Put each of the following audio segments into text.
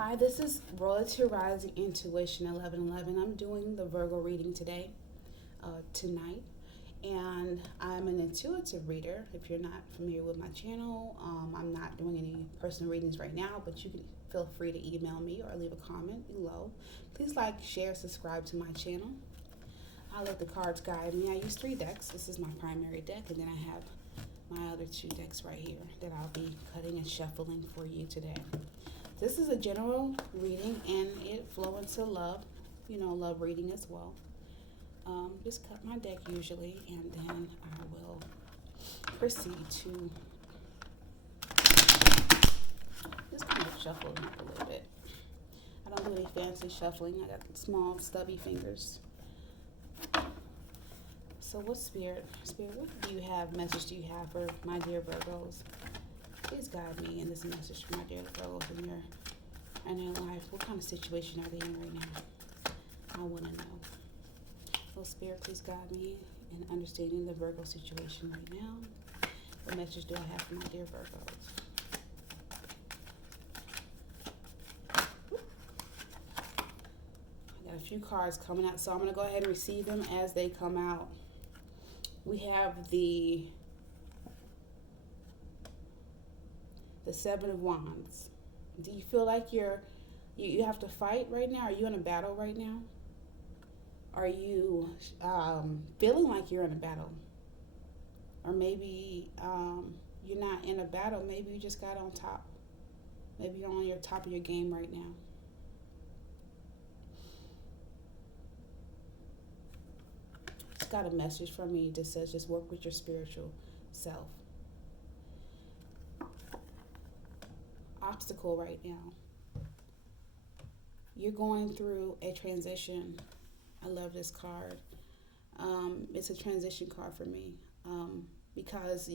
Hi, this is Royalty Rising Intuition 1111. I'm doing the Virgo reading today, tonight, and I'm an intuitive reader. If you're not familiar with my channel, I'm not doing any personal readings right now, but you can feel free to email me or leave a comment below. Please like, share, subscribe to my channel. I let the cards guide me. I use 3 decks. This is my primary deck, and then I have my other 2 decks right here that I'll be cutting and shuffling for you today. This is a general reading, and it flow into love, love reading as well. Just cut my deck usually, and then I will proceed to just kind of shuffle them up a little bit. I don't do any fancy shuffling. I got small, stubby fingers. So what Spirit, what do you have, message do you have for my dear Virgos? Please guide me in this message for my dear Virgos in their life. What kind of situation are they in right now? I want to know. So Spirit, please guide me in understanding the Virgo situation right now. What message do I have for my dear Virgos? I got a few cards coming out, so I'm going to go ahead and receive them as they come out. We have the 7 of Wands. Do you feel like you have to fight right now? Are you in a battle right now? Are you feeling like you're in a battle? Or maybe you're not in a battle. Maybe you just got on top. Maybe you're on your top of your game right now. Just got a message from me that says just work with your spiritual self. Obstacle right now. You're going through a transition. I love this card. It's a transition card for me, because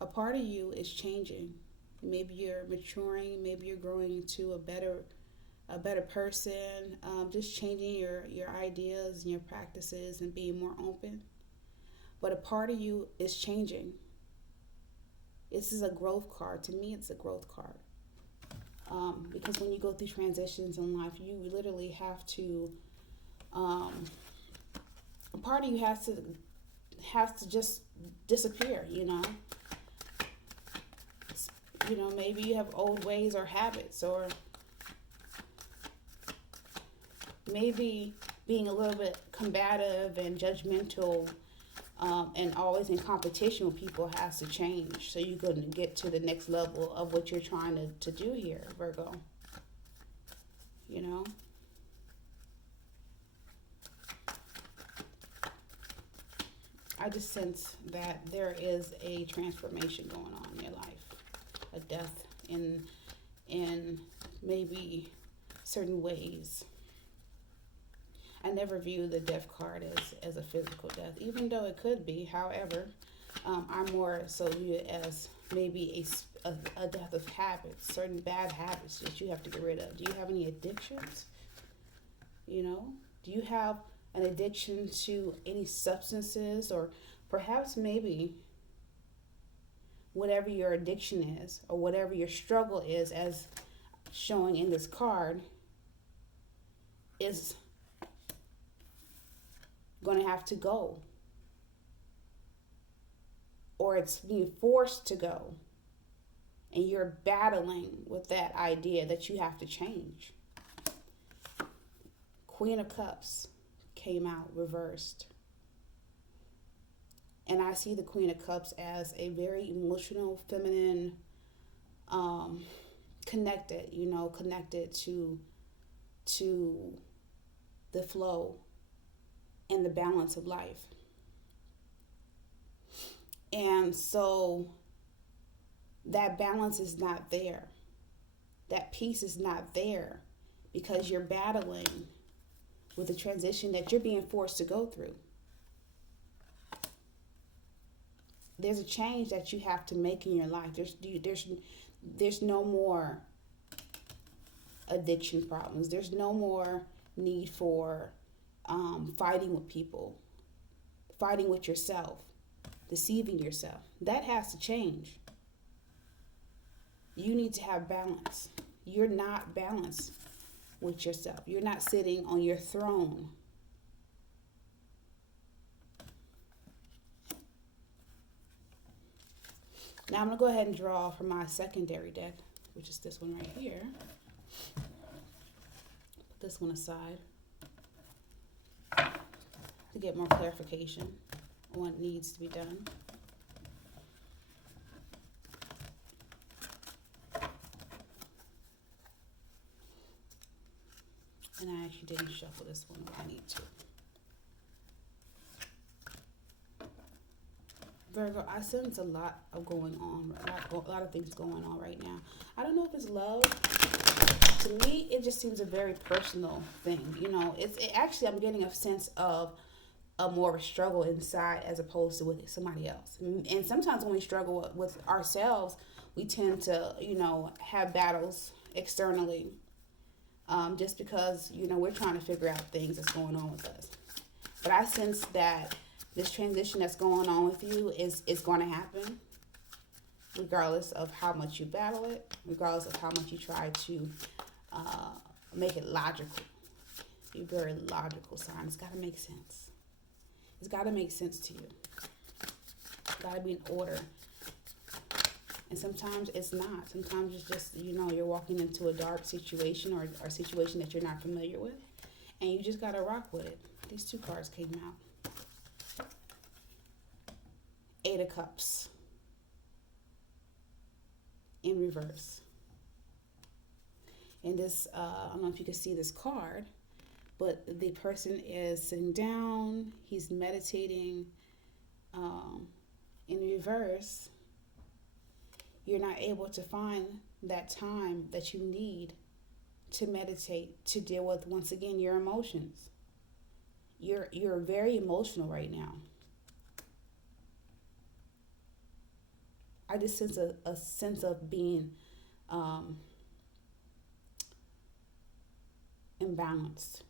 a part of you is changing. Maybe you're maturing. Maybe you're growing into a better person. Just changing your ideas and your practices and being more open. But a part of you is changing. This is a growth card. To me, it's a growth card. Because when you go through transitions in life, you literally have to, a part of you has to just disappear, maybe you have old ways or habits, or maybe being a little bit combative and judgmental, and always in competition with people has to change so you can get to the next level of what you're trying to do here, Virgo. I just sense that there is a transformation going on in your life, a death in maybe certain ways. I never view the death card as a physical death, even though it could be. However, I more so view it as maybe a death of habits, certain bad habits that you have to get rid of. Do you have any addictions? Do you have an addiction to any substances, or perhaps maybe whatever your addiction is or whatever your struggle is, as showing in this card, is going to have to go, or it's being forced to go, and you're battling with that idea that you have to change. Queen of Cups came out reversed, and I see the Queen of Cups as a very emotional, feminine, connected to the flow and the balance of life. And so that balance is not there. That peace is not there because you're battling with the transition that you're being forced to go through. There's a change that you have to make in your life. There's no more addiction problems. There's no more need for fighting with people, fighting with yourself, deceiving yourself. That has to change. You need to have balance. You're not balanced with yourself. You're not sitting on your throne. Now I'm going to go ahead and draw for my secondary deck, which is this one right here. Put this one aside to get more clarification on what needs to be done. And I actually didn't shuffle this one if I need to. Virgo, I sense a lot of going on, a lot of things going on right now. I don't know if it's love. To me, it just seems a very personal thing. Actually, I'm getting a sense of a more of a struggle inside as opposed to with somebody else. And sometimes when we struggle with ourselves, we tend to, have battles externally, just because, we're trying to figure out things that's going on with us. But I sense that this transition that's going on with you is going to happen, regardless of how much you battle it, regardless of how much you try to make it logical. You're very logical sign. It's got to make sense. It's got to make sense to you. It's got to be in order. And sometimes it's not. Sometimes it's just, you're walking into a dark situation or a situation that you're not familiar with. And you just got to rock with it. These two cards came out. 8 of Cups. In reverse. And this, I don't know if you can see this card, but the person is sitting down. He's meditating. In reverse, you're not able to find that time that you need to meditate, to deal with, once again, your emotions. You're very emotional right now. I just sense a sense of being imbalanced.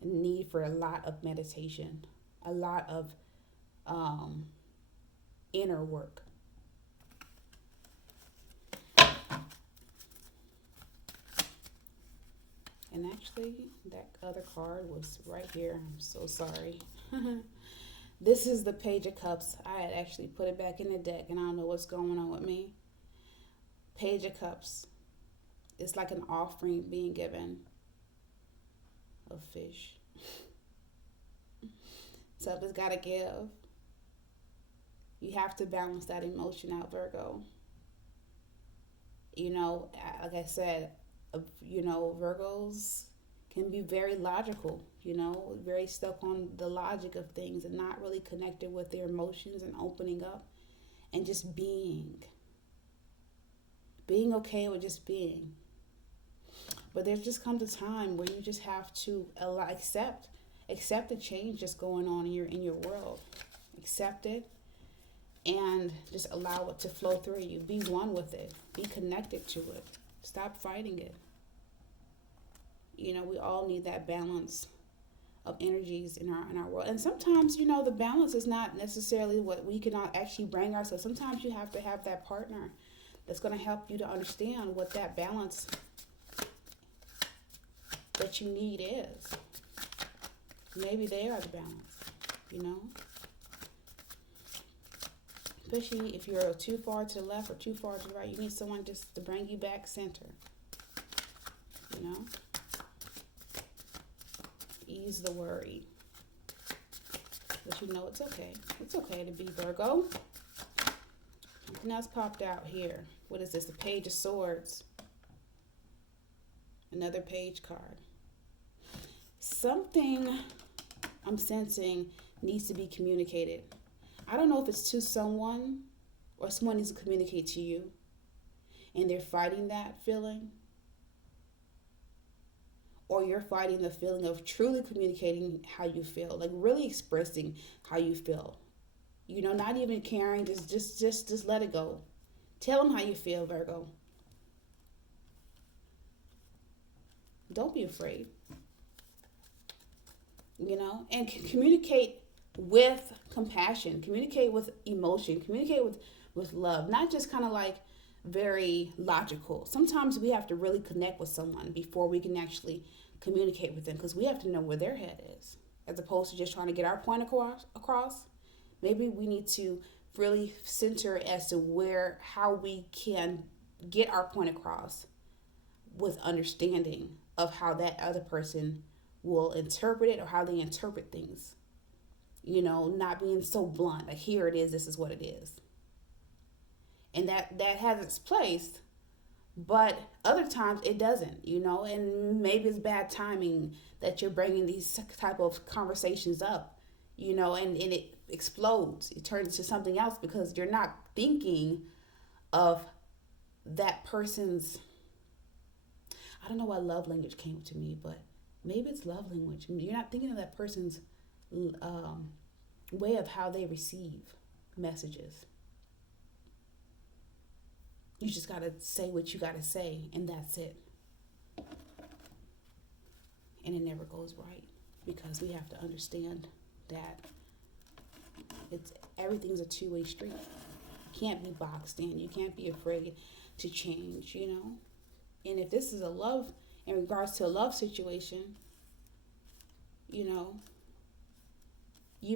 A need for a lot of meditation, a lot of inner work. And actually, that other card was right here. I'm so sorry. This is the Page of Cups. I had actually put it back in the deck, and I don't know what's going on with me. Page of Cups. It's like an offering being given of fish. Something's got to give. You have to balance that emotion out, Virgo. Like I said, Virgos can be very logical, very stuck on the logic of things and not really connected with their emotions and opening up and just being okay with just being. But there just comes a time where you just have to accept the change that's going on in your world. Accept it and just allow it to flow through you. Be one with it. Be connected to it. Stop fighting it. We all need that balance of energies in our world. And sometimes, the balance is not necessarily what we can actually bring ourselves. Sometimes you have to have that partner that's going to help you to understand what that balance that you need is. Maybe they are the balance, Especially if you're too far to the left or too far to the right, you need someone just to bring you back center, Ease the worry. But it's okay. It's okay to be Virgo. Something else popped out here. What is this? The Page of Swords. Another page card. Something I'm sensing needs to be communicated. I don't know if it's to someone or someone needs to communicate to you and they're fighting that feeling, or you're fighting the feeling of truly communicating how you feel, like really expressing how you feel. Not even caring, just let it go. Tell them how you feel, Virgo. Don't be afraid. And communicate with compassion, communicate with emotion, communicate with love, not just kind of like very logical. Sometimes we have to really connect with someone before we can actually communicate with them, because we have to know where their head is, as opposed to just trying to get our point across. Maybe we need to really center as to how we can get our point across with understanding of how that other person will interpret it, or how they interpret things. Not being so blunt, like, here it is, this is what it is. And that has its place, but other times it doesn't, and maybe it's bad timing that you're bringing these type of conversations up, and it explodes. It turns into something else because you're not thinking of that person's, I don't know why love language came to me, but maybe it's love language. You're not thinking of that person's way of how they receive messages. You just got to say what you got to say, and that's it. And it never goes right, because we have to understand that everything's a two-way street. You can't be boxed in. You can't be afraid to change, And if this is in regards to a love situation, you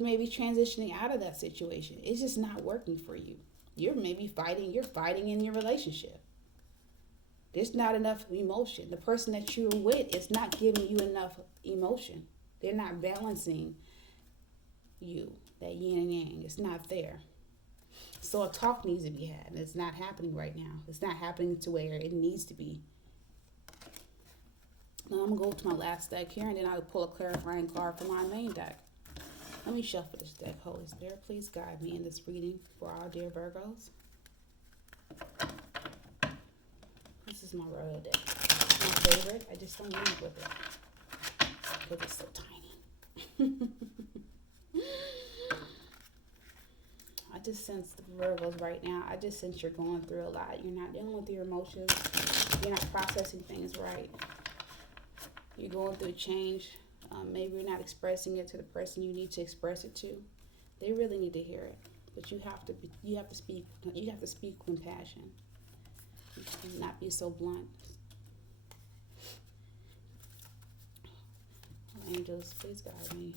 may be transitioning out of that situation. It's just not working for you. You're fighting in your relationship. There's not enough emotion. The person that you're with is not giving you enough emotion. They're not balancing you. That yin and yang, it's not there. So a talk needs to be had, and it's not happening right now. It's not happening to where it needs to be. Now I'm going to go to my last deck here, and then I'll pull a clarifying card from my main deck. Let me shuffle this deck. Holy Spirit, please guide me in this reading for our dear Virgos. This is my royal deck. It's my favorite. I just don't leave with it because it's so tiny. I just sense the Virgos right now. I just sense you're going through a lot. You're not dealing with your emotions. You're not processing things right. You're going through a change. Maybe you're not expressing it to the person you need to express it to. They really need to hear it, but you have to speak with passion. You cannot be so blunt. Angels, please guide me.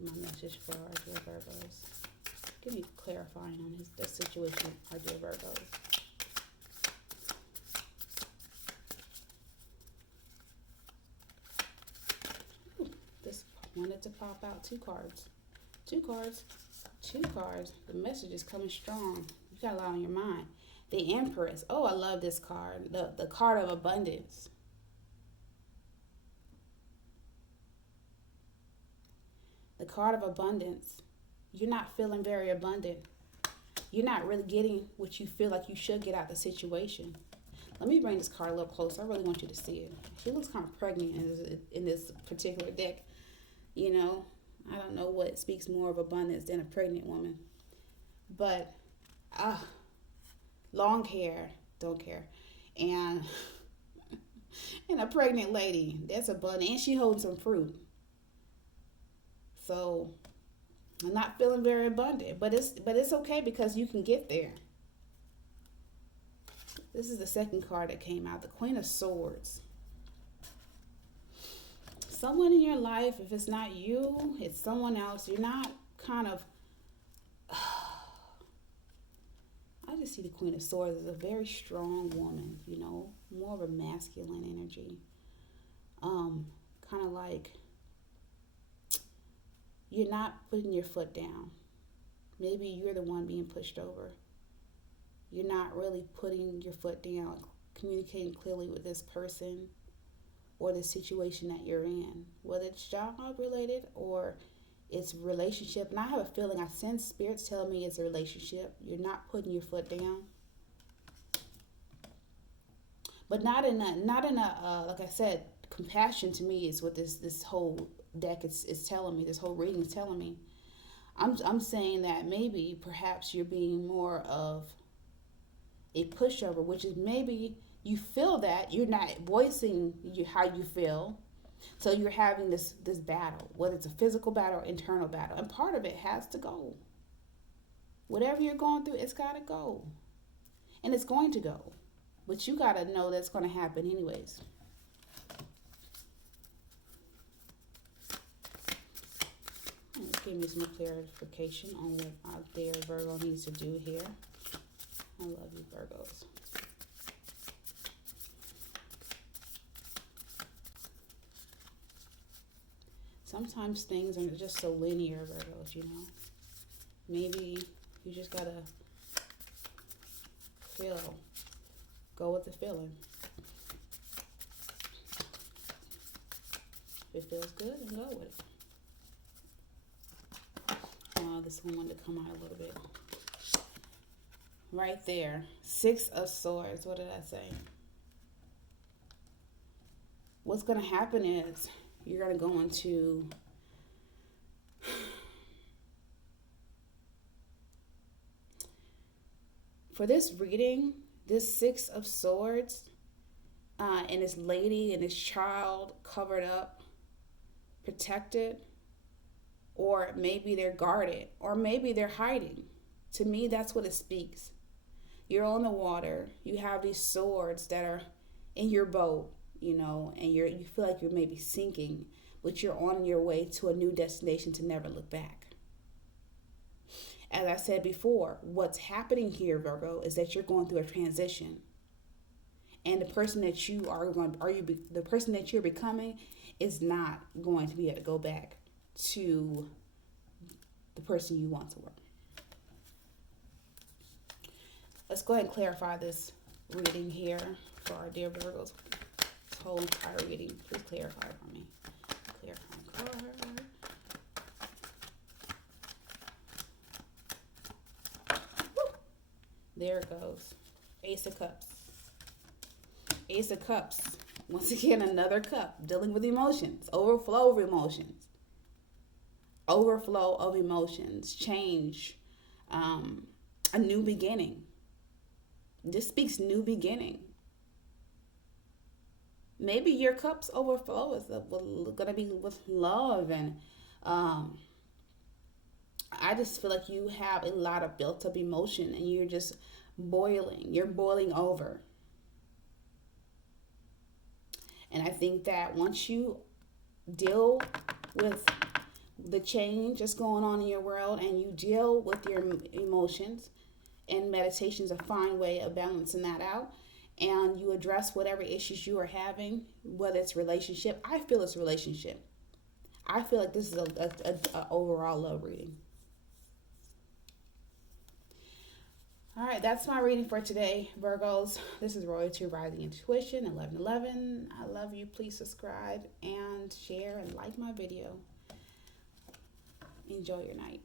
My message for our dear Virgos. Give me clarifying on the situation, our dear Virgos. Wanted to pop out two cards. The message is coming strong. You got a lot on your mind. The Empress. Oh, I love this card. The card of abundance. The card of abundance. You're not feeling very abundant. You're not really getting what you feel like you should get out of the situation. Let me bring this card a little closer. I really want you to see it. She looks kind of pregnant in this particular deck. I don't know what speaks more of abundance than a pregnant woman. But, long hair, don't care. And a pregnant lady, that's abundant. And she holding some fruit. So, I'm not feeling very abundant. But it's okay, because you can get there. This is the second card that came out, the Queen of Swords. Someone in your life, if it's not you, it's someone else. You're not kind of, I just see the Queen of Swords as a very strong woman, more of a masculine energy. Kind of like you're not putting your foot down. Maybe you're the one being pushed over. You're not really putting your foot down, communicating clearly with this person or the situation that you're in, whether it's job related or it's relationship. And I have a feeling, I sense spirits telling me it's a relationship. You're not putting your foot down, but not in a like I said, compassion to me is what this whole deck is telling me. This whole reading is telling me. I'm saying that maybe perhaps you're being more of a pushover, which is maybe you feel that you're not voicing how you feel, so you're having this battle, whether it's a physical battle or internal battle, and part of it has to go. Whatever you're going through, it's got to go. and it's going to go. But you got to know that's going to happen anyways. Give me some clarification on what out there Virgo needs to do here. I love you, Virgos. Sometimes things are just so linear, Virgos, you know. Maybe you just gotta feel. Go with the feeling. If it feels good, then go with it. This one wanted to come out a little bit. Right there. 6 of Swords. What did I say? What's going to happen is you're going to go into for this reading, this 6 of Swords and this lady and this child covered up, protected, or maybe they're guarded, or maybe they're hiding. To me, that's what it speaks. You're on the water. You have these swords that are in your boat, you know, and you feel like you're maybe sinking, but you're on your way to a new destination to never look back. As I said before, what's happening here, Virgo, is that you're going through a transition. And the person that you are going, the person that you're becoming is not going to be able to go back to the person you want to work. Let's go ahead and clarify this reading here for our dear Virgos. This whole entire reading, please clarify for me. Clarify card. There it goes. Ace of Cups. Ace of Cups. Once again, another cup. Dealing with emotions. Overflow of emotions. Overflow of emotions. Change. A new beginning. This speaks new beginning. Maybe your cup's overflow is going to be with love. And I just feel like you have a lot of built up emotion and you're just boiling. You're boiling over. And I think that once you deal with the change that's going on in your world and you deal with your emotions, and meditation is a fine way of balancing that out, and you address whatever issues you are having, whether it's relationship. I feel it's relationship. I feel like this is a overall love reading. All right, that's my reading for today, Virgos. This is Royalty Rising Intuition 1111. I love you. Please subscribe and share and like my video. Enjoy your night.